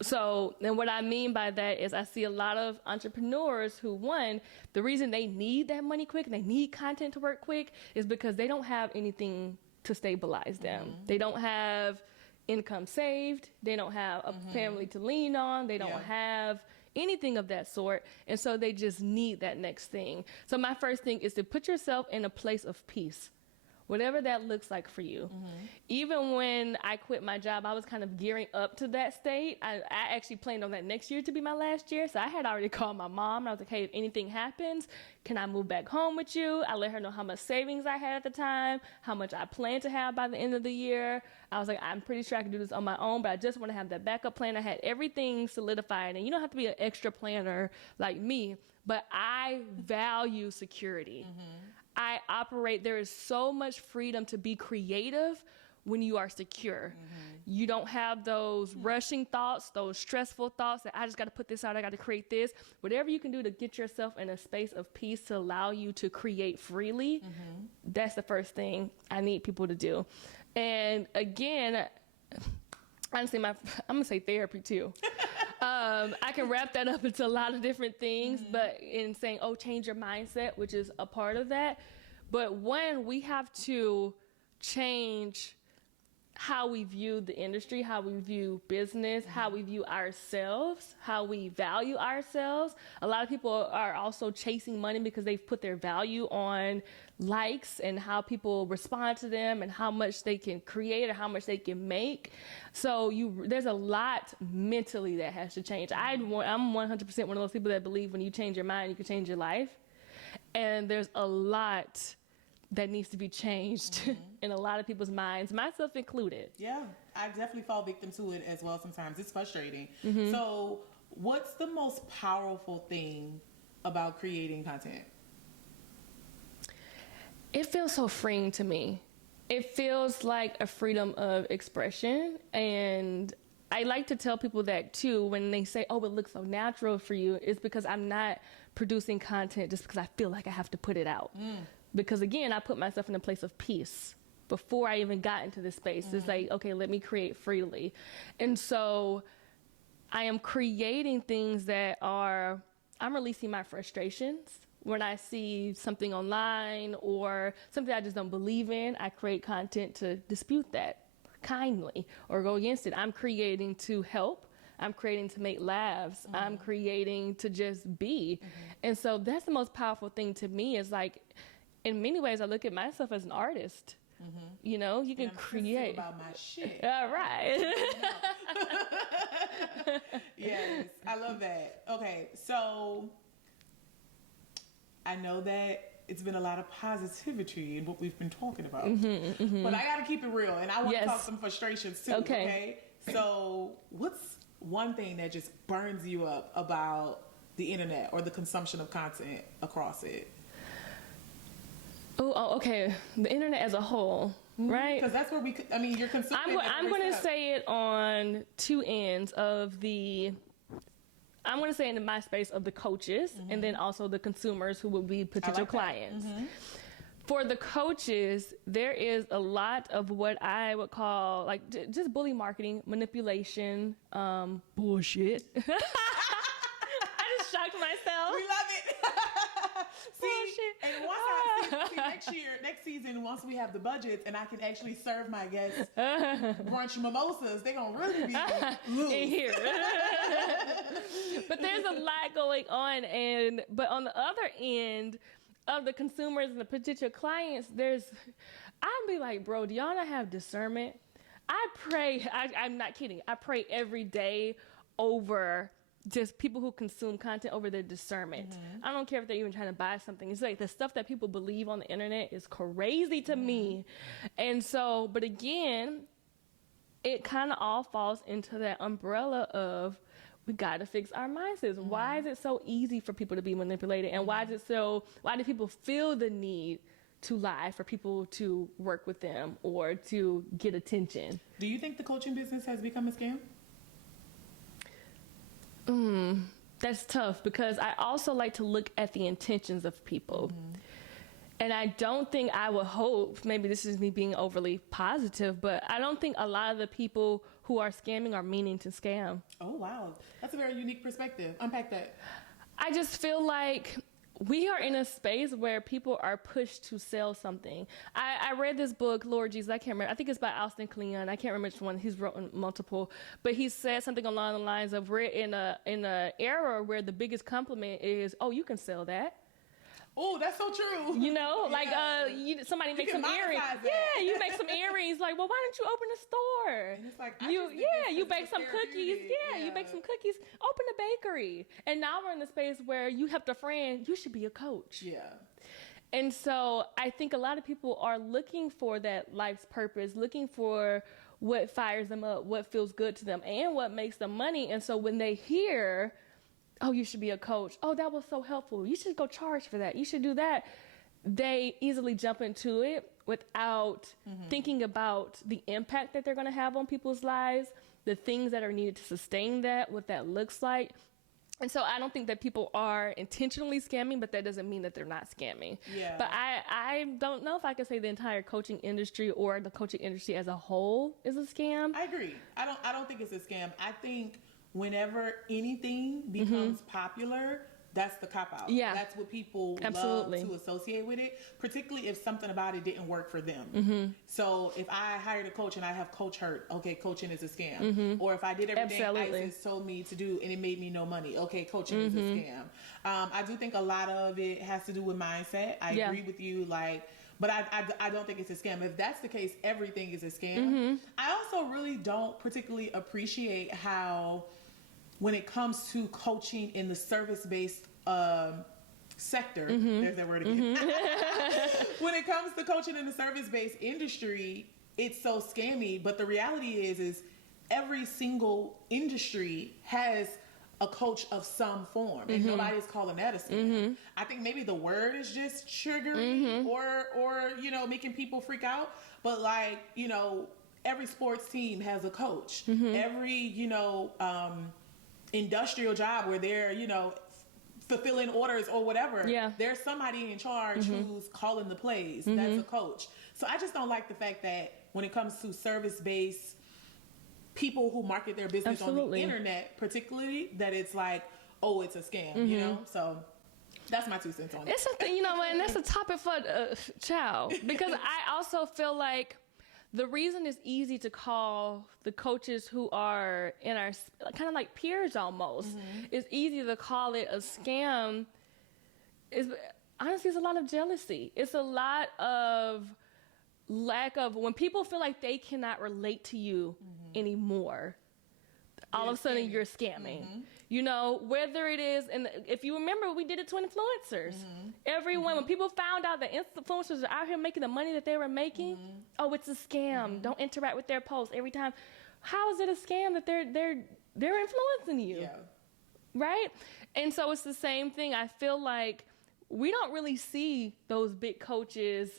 So, and what I mean by that is I see a lot of entrepreneurs who, one, the reason they need that money quick and they need content to work quick is because they don't have anything to stabilize them. They don't have income saved. They don't have a family to lean on. They don't have anything of that sort. And so they just need that next thing. So my first thing is to put yourself in a place of peace, whatever that looks like for you. Even when I quit my job, I was kind of gearing up to that state. I actually planned on that next year to be my last year. So I had already called my mom and I was like, hey, if anything happens, can I move back home with you? I let her know how much savings I had at the time, how much I planned to have by the end of the year. I was like, I'm pretty sure I can do this on my own, but I just want to have that backup plan. I had everything solidified, and you don't have to be an extra planner like me, but I value security. I operate, there is so much freedom to be creative when you are secure. You don't have those rushing thoughts, those stressful thoughts that I just got to put this out, I got to create this. Whatever you can do to get yourself in a space of peace to allow you to create freely, that's the first thing I need people to do. And again, honestly, I'm going to say therapy too. I can wrap that up into a lot of different things, but in saying, change your mindset, which is a part of that. But one, we have to change how we view the industry, how we view business, how we view ourselves, how we value ourselves. A lot of people are also chasing money because they've put their value on likes and how people respond to them and how much they can create or how much they can make. So there's a lot mentally that has to change. I'm 100% one of those people that believe when you change your mind, you can change your life. And there's a lot that needs to be changed in a lot of people's minds, myself included. Yeah, I definitely fall victim to it as well sometimes. It's frustrating. So what's the most powerful thing about creating content? It feels so freeing to me. It feels like a freedom of expression. And I like to tell people that too when they say, it looks so natural for you. It's because I'm not producing content just because I feel like I have to put it out. Because again, I put myself in a place of peace before I even got into this space. It's like, okay, let me create freely. And so I am creating things that I'm releasing my frustrations. When I see something online or something I just don't believe in, I create content to dispute that kindly or go against it. I'm creating to help. I'm creating to make laughs. I'm creating to just be. And so that's the most powerful thing to me is like, in many ways, I look at myself as an artist. You know, you can create. About my shit. All right. Yes, I love that. Okay, so I know that it's been a lot of positivity in what we've been talking about. But I got to keep it real, and I want to talk some frustrations too. Okay. So what's one thing that just burns you up about the internet or the consumption of content across it? Oh, okay. The internet as a whole, right? Because that's where you're consuming. I'm going to say it on two ends of I'm going to say in my space of the coaches and then also the consumers who will be potential clients. For the coaches, there is a lot of what I would call like just bully marketing, manipulation, bullshit. I just shocked myself. We love it. Bullshit. And once next season, once we have the budgets and I can actually serve my guests brunch mimosas, they're going to really be loose. In here. But there's a lot going on. But on the other end of the consumers and the potential clients, I'd be like, bro, do y'all not have discernment? I pray, I'm not kidding. I pray every day over just people who consume content over their discernment. I don't care if they're even trying to buy something. It's like the stuff that people believe on the internet is crazy to me. And so, but again, it kind of all falls into that umbrella of we got to fix our mindsets. Why is it so easy for people to be manipulated? And why do people feel the need to lie for people to work with them or to get attention? Do you think the coaching business has become a scam? That's tough because I also like to look at the intentions of people. And I don't think, I would hope, maybe this is me being overly positive, but I don't think a lot of the people who are scamming are meaning to scam. Oh, wow. That's a very unique perspective. Unpack that. I just feel like we are in a space where people are pushed to sell something. I read this book, Lord Jesus, I can't remember. I think it's by Austin Kleon. I can't remember which one. He's written multiple. But he said something along the lines of, we're in a era where the biggest compliment is, oh, you can sell that. Oh, that's so true. You know, like somebody makes some earrings. Yeah, you make some earrings. Like, well, why don't you open a store? And it's like, you bake some cookies. Yeah, you bake some cookies. Open a bakery. And now we're in the space where you helped a friend. You should be a coach. Yeah. And so I think a lot of people are looking for that life's purpose, looking for what fires them up, what feels good to them, and what makes them money. And so when they hear, oh, you should be a coach. Oh, that was so helpful. You should go charge for that. You should do that. They easily jump into it without thinking about the impact that they're going to have on people's lives, the things that are needed to sustain that, what that looks like. And so I don't think that people are intentionally scamming, but that doesn't mean that they're not scamming. Yeah. But I don't know if I could say the entire coaching industry or the coaching industry as a whole is a scam. I agree. I don't think it's a scam. I think whenever anything becomes popular, that's the cop-out. Yeah. That's what people Absolutely. love to associate with it, particularly if something about it didn't work for them. So if I hired a coach and I have coach hurt, okay, coaching is a scam. Or if I did everything Absolutely. Isis told me to do and it made me no money, okay, coaching is a scam. I do think a lot of it has to do with mindset. I agree with you, but I don't think it's a scam. If that's the case, everything is a scam. I also really don't particularly appreciate how, when it comes to coaching in the service-based sector, there's that word again. When it comes to coaching in the service-based industry, it's so scammy. But the reality is every single industry has a coach of some form, and nobody's calling that a scam. I think maybe the word is just triggering or making people freak out. But every sports team has a coach. Every industrial job where they're fulfilling orders or whatever, there's somebody in charge who's calling the plays. That's a coach. So I just don't like the fact that when it comes to service-based people who market their business on the internet, particularly, that it's like, oh, it's a scam, so that's my 2 cents on it. It's a thing, and that's a topic for child, because I also feel like the reason it's easy to call the coaches who are in our kind of like peers almost, it's easy to call it a scam, is honestly, it's a lot of jealousy. It's a lot of lack of, when people feel like they cannot relate to you anymore, all of a sudden you're scamming. Whether it is, and if you remember, we did it to influencers. Everyone, when people found out that influencers are out here making the money that they were making, oh, it's a scam. Don't interact with their posts every time. How is it a scam that they're influencing you? Yeah. Right? And so it's the same thing. I feel like we don't really see those big coaches,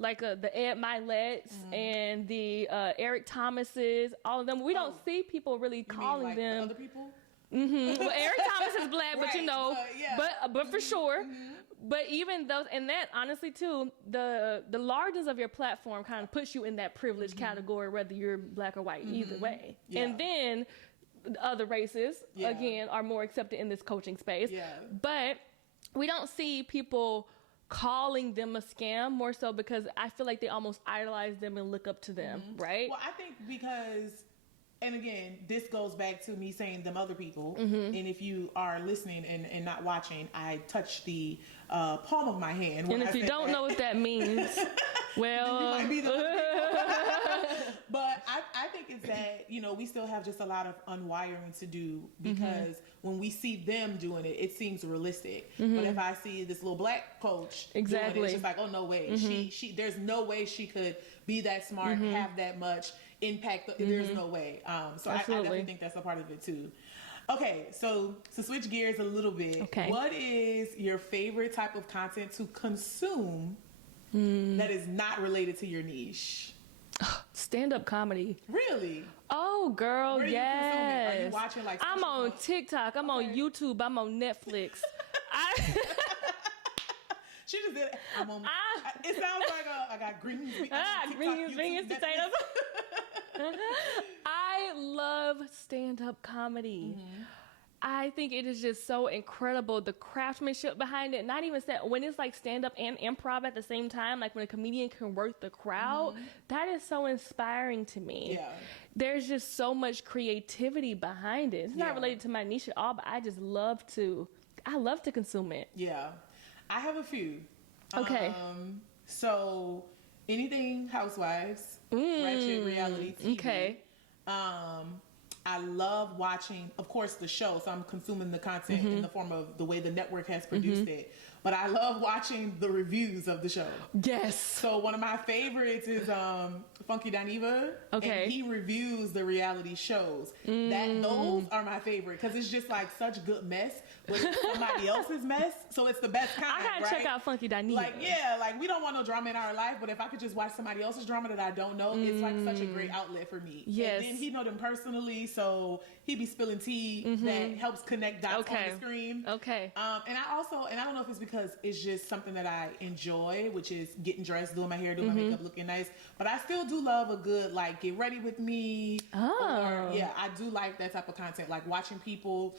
like the Ed Milet's and the Eric Thomas's, all of them. We don't see people really calling them. Other people? Well, Eric Thomas is black, but but for sure. But even those, and that honestly too, the largeness of your platform kind of puts you in that privileged category, whether you're black or white, either way. Yeah. And then other races again are more accepted in this coaching space. Yeah. But we don't see people calling them a scam, more so because I feel like they almost idolize them and look up to them, right? Well, I think because, and again, this goes back to me saying them other people, and if you are listening and not watching, I touched the palm of my hand. And if you don't know what that means, well... you might be the other people. But I think it's that, we still have just a lot of unwiring to do because when we see them doing it, it seems realistic. But if I see this little black coach doing it, it's just like, oh, no way. She there's no way she could be that smart, have that much impact. There's no way. So I definitely think that's a part of it too. Okay, so to switch gears a little bit, what is your favorite type of content to consume that is not related to your niche? Stand-up comedy. Really? Oh, girl, Where are you consuming? Are you watching like? I'm on TikTok. I'm on YouTube. I'm on Netflix. She just did it. It sounds like I got greens, beans, potatoes. I love stand-up comedy. I think it is just so incredible, the craftsmanship behind it. Not even when it's like stand-up and improv at the same time, like when a comedian can work the crowd, that is so inspiring to me. Yeah. There's just so much creativity behind it. It's not related to my niche at all, but I love to consume it. Yeah. I have a few. Okay. So anything Housewives, ratchet reality TV. Okay. I love watching, of course, the show. So I'm consuming the content in the form of the way the network has produced it. But I love watching the reviews of the show. Yes. So one of my favorites is Funky Dineva. Okay. And he reviews the reality shows. Those are my favorite because it's just like such good mess, but it's somebody else's mess. So it's the best kind. I gotta check out Funky Dineva. Like we don't want no drama in our life, but if I could just watch somebody else's drama that I don't know, it's like such a great outlet for me. Yes. And then he know them personally, so he be spilling tea that helps connect dots on the screen. Okay. And I don't know if it's because it's just something that I enjoy, which is getting dressed, doing my hair, doing my makeup, looking nice. But I still do love a good, like, get ready with me. Oh. Or, I do like that type of content. Like watching people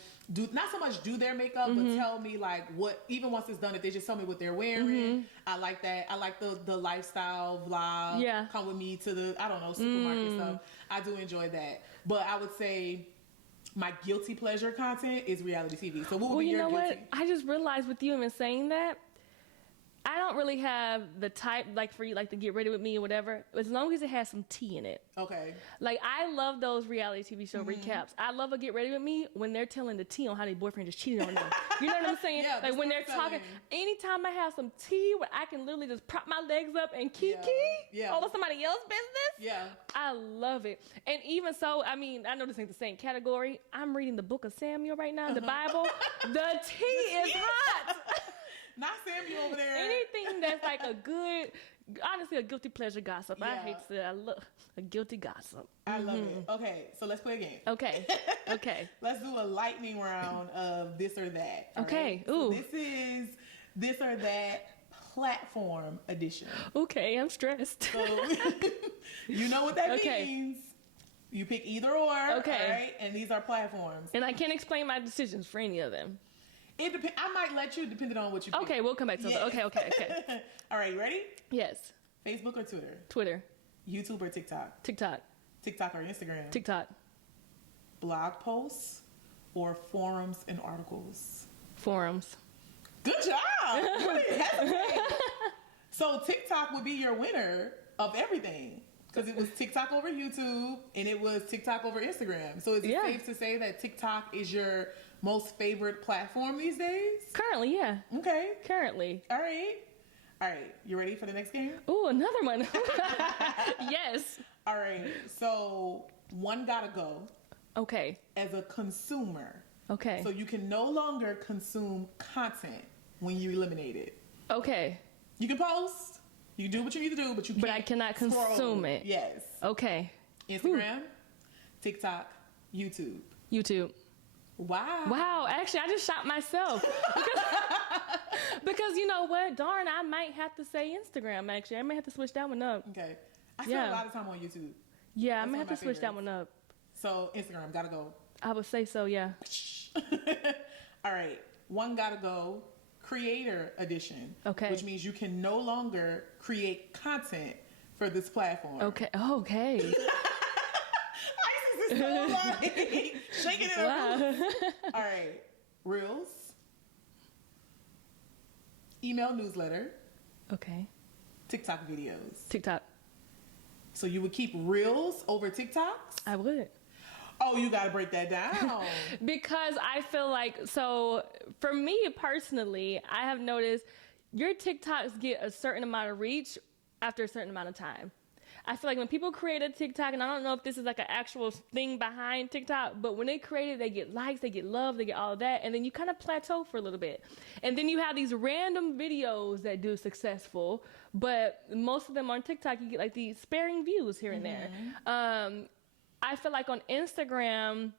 not so much do their makeup, but tell me like what, even once it's done, if they just tell me what they're wearing. I like that. I like the lifestyle vlog. Yeah. Come with me to the, I don't know, supermarket stuff. I do enjoy that. But I would say my guilty pleasure content is reality TV. So what would be your guilty? What? I just realized with you even saying that, I don't really have the type, like for you, like to get ready with me or whatever, as long as it has some tea in it. Okay. Like, I love those reality TV show recaps. I love a get ready with me when they're telling the tea on how their boyfriend just cheated on them. You know what I'm saying? Yeah, like when they're talking, anytime I have some tea where I can literally just prop my legs up and kiki over somebody else's business, I love it. And even so, I mean, I know this ain't the same category. I'm reading the book of Samuel right now, the Bible. The tea is hot. Not Samuel over there. Anything that's like honestly, a guilty pleasure gossip. Yeah. I hate to say it. I love a guilty gossip. I love it. Okay, so let's play a game. Okay. Let's do a lightning round of this or that. Okay. Right? So this is this or that platform edition. Okay, I'm stressed. So, you know what that means. You pick either or. Okay. All right? And these are platforms. And I can't explain my decisions for any of them. It depends. I might let you, depending on what you pick. Okay, we'll come back to that. Okay. All right, you ready? Yes. Facebook or Twitter? Twitter. YouTube or TikTok? TikTok. TikTok or Instagram? TikTok. Blog posts or forums and articles? Forums. Good job! So TikTok would be your winner of everything. Because it was TikTok over YouTube and it was TikTok over Instagram. So is it safe to say that TikTok is your most favorite platform these days? Currently, yeah. Okay. Currently. All right. You ready for the next game? Ooh, another one. Yes. All right. So one gotta go. Okay. As a consumer. Okay. So you can no longer consume content when you eliminate it. Okay. You can post. You do what you need to do, but you can't. But I cannot consume it. Yes. Okay. Instagram, TikTok, YouTube. YouTube. Wow. Actually, I just shot myself. Because you know what? Darn, I might have to say Instagram, actually. I may have to switch that one up. Okay. I spend a lot of time on YouTube. Yeah, I may have to switch that one up. So, Instagram, gotta go. I would say so, yeah. All right. One gotta go. Creator edition. Okay. Which means you can no longer create content for this platform. Okay. Isis is so like shaking it up. All right. Reels. Email newsletter. Okay. TikTok videos. TikTok. So you would keep Reels over TikToks? I would. Oh, you got to break that down. Because I feel like, so for me personally, I have noticed your TikToks get a certain amount of reach after a certain amount of time. I feel like when people create a TikTok, and I don't know if this is like an actual thing behind TikTok, but when they create it, they get likes, they get love, they get all of that, and then you kind of plateau for a little bit. And then you have these random videos that do successful, but most of them on TikTok, you get like these sparing views here and there. I feel like on Instagram,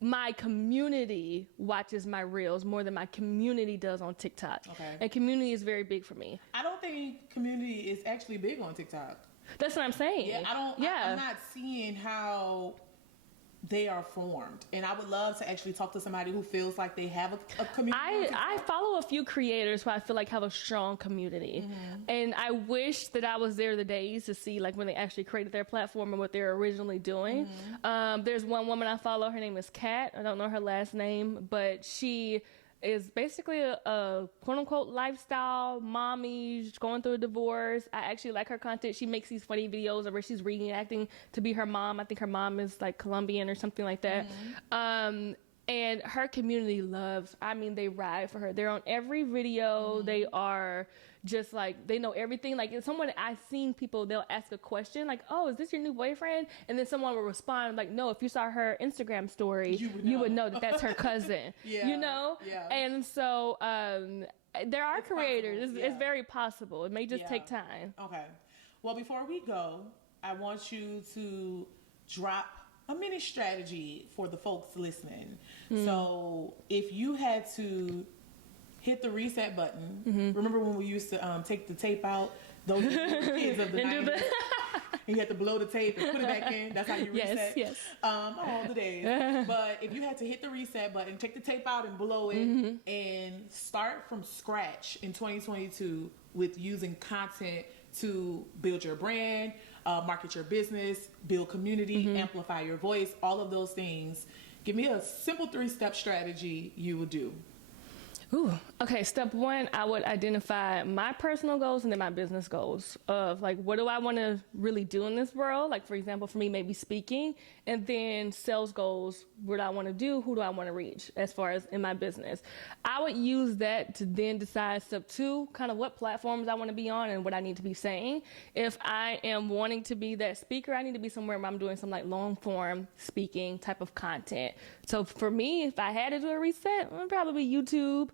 my community watches my reels more than my community does on TikTok. Okay. And community is very big for me. I don't think community is actually big on TikTok. That's what I'm saying. Yeah, I'm not seeing how they are formed, and I would love to actually talk to somebody who feels like they have a community. I follow a few creators who I feel like have a strong community, and I wish that I was there the days to see like when they actually created their platform and what they're originally doing. There's one woman I follow. Her name is Kat. I don't know her last name, but she is basically a quote-unquote lifestyle mommy. She's going through a divorce. I actually like her content. She makes these funny videos where she's reenacting to be her mom. I think her mom is like Colombian or something like that. And her community they ride for her. They're on every video. They are just like, they know everything. Like someone, I've seen people, they'll ask a question like, oh, is this your new boyfriend? And then someone will respond like, no, if you saw her Instagram story, you would know that that's her cousin, you know? Yeah. And so there are creators. It's very possible. It may just take time. Okay. Well, before we go, I want you to drop a mini strategy for the folks listening. So if you had to hit the reset button, remember when we used to take the tape out? Those are the kids of the 90s. And you had to blow the tape and put it back in. That's how you reset. Yes. All the days. But if you had to hit the reset button, take the tape out and blow it, and start from scratch in 2022 with using content to build your brand, market your business, build community, amplify your voice, all of those things. Give me a simple 3-step strategy you would do. Ooh. Okay, step one, I would identify my personal goals and then my business goals of like, what do I want to really do in this world? Like, for example, for me, maybe speaking, and then sales goals. What do I want to do? Who do I want to reach as far as in my business? I would use that to then decide step two, kind of what platforms I want to be on and what I need to be saying. If I am wanting to be that speaker, I need to be somewhere where I'm doing some like long form speaking type of content. So for me, if I had to do a reset, it would probably be YouTube.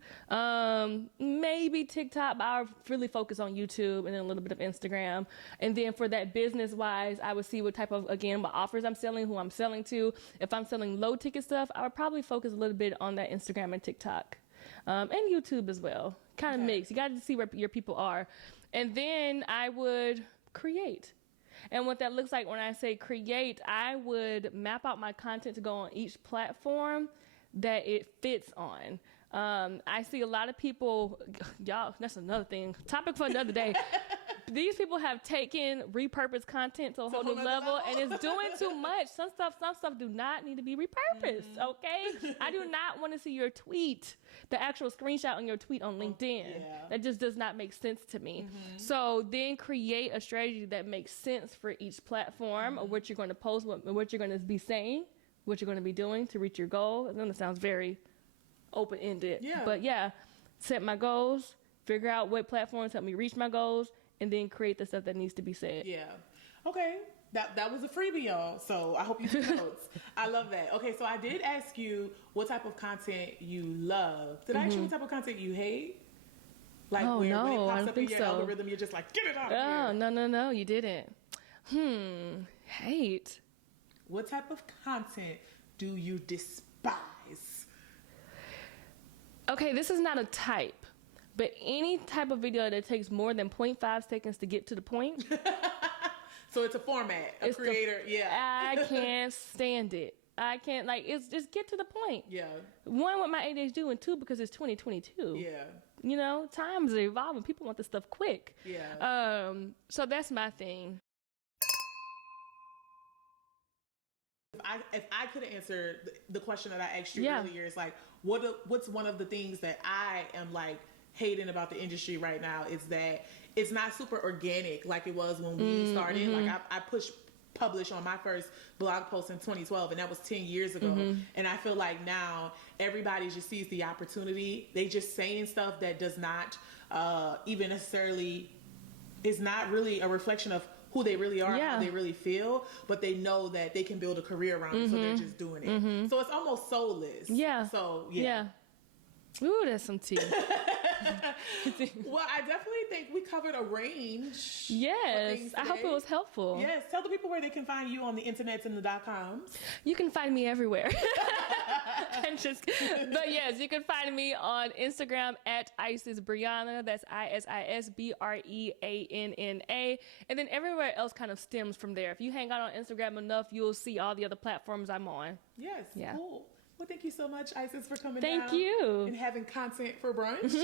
Maybe TikTok, but I would really focus on YouTube and then a little bit of Instagram. And then for that business wise, I would see what type of, again, what offers I'm selling, who I'm selling to. If I'm selling low ticket stuff, I would probably focus a little bit on that Instagram and TikTok, and YouTube as well. Kind of mix. You got to see where your people are. And then I would create. And what that looks like when I say create, I would map out my content to go on each platform that it fits on. I see a lot of people, y'all, that's another thing, topic for another day. These people have taken repurposed content to a whole new level, and it's doing too much. Some stuff do not need to be repurposed, okay? I do not want to see your tweet, the actual screenshot on your tweet on LinkedIn. That just does not make sense to me. So then create a strategy that makes sense for each platform of what you're going to post, what you're going to be saying, what you're going to be doing to reach your goal. And then it sounds very open-ended. But set my goals, figure out what platforms help me reach my goals, and then create the stuff that needs to be said. Okay. That was a freebie, y'all. So I hope you took notes. I love that. Okay, so I did ask you what type of content you love. Did I ask you what type of content you hate? Like when it pops up in your algorithm, you're just like, get it out of here. No, you didn't. Hate. What type of content do you despise? Okay, this is not a type, but any type of video that takes more than 0.5 seconds to get to the point. So it's a format, a creator, I can't stand it. I can't, it's just get to the point. One, with my ADHD, and two, because it's 2022. You know, times are evolving. People want this stuff quick. So that's my thing. If I could answer the question that I asked you earlier, it's like, what's one of the things that I am like hating about the industry right now is that it's not super organic like it was when we started. Like I push published on my first blog post in 2012, and that was 10 years ago. And I feel like now everybody just sees the opportunity. They just saying stuff that does not even necessarily is not really a reflection of who they really are, how they really feel, but they know that they can build a career around it, so they're just doing it. So it's almost soulless. Yeah. So Ooh, that's some tea. Well, I definitely think we covered a range. Yes, I hope it was helpful. Yes, tell the people where they can find you on the internets and the .coms. You can find me everywhere. But yes, you can find me on Instagram at Isis Breanna. That's ISISBREANNA. And then everywhere else kind of stems from there. If you hang out on Instagram enough, you'll see all the other platforms I'm on. Yes, cool. Well, thank you so much, Isis, for coming Thank down you. and having content for brunch.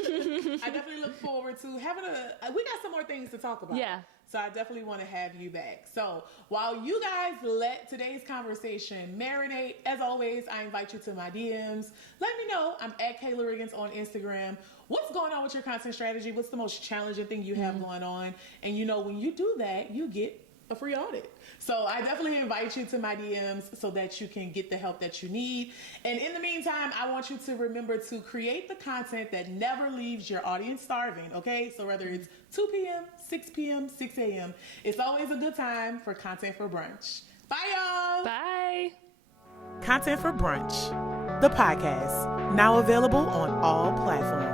I definitely look forward to having we got some more things to talk about. Yeah. So I definitely want to have you back. So while you guys let today's conversation marinate, as always, I invite you to my DMs. Let me know. I'm at Kayla Riggins on Instagram. What's going on with your content strategy? What's the most challenging thing you have going on? And when you do that, you get a free audit. So I definitely invite you to my DMs so that you can get the help that you need. And in the meantime, I want you to remember to create the content that never leaves your audience starving, okay? So whether it's 2 p.m., 6 p.m., 6 a.m., it's always a good time for Content for Brunch. Bye, y'all. Bye. Content for Brunch, the podcast, now available on all platforms.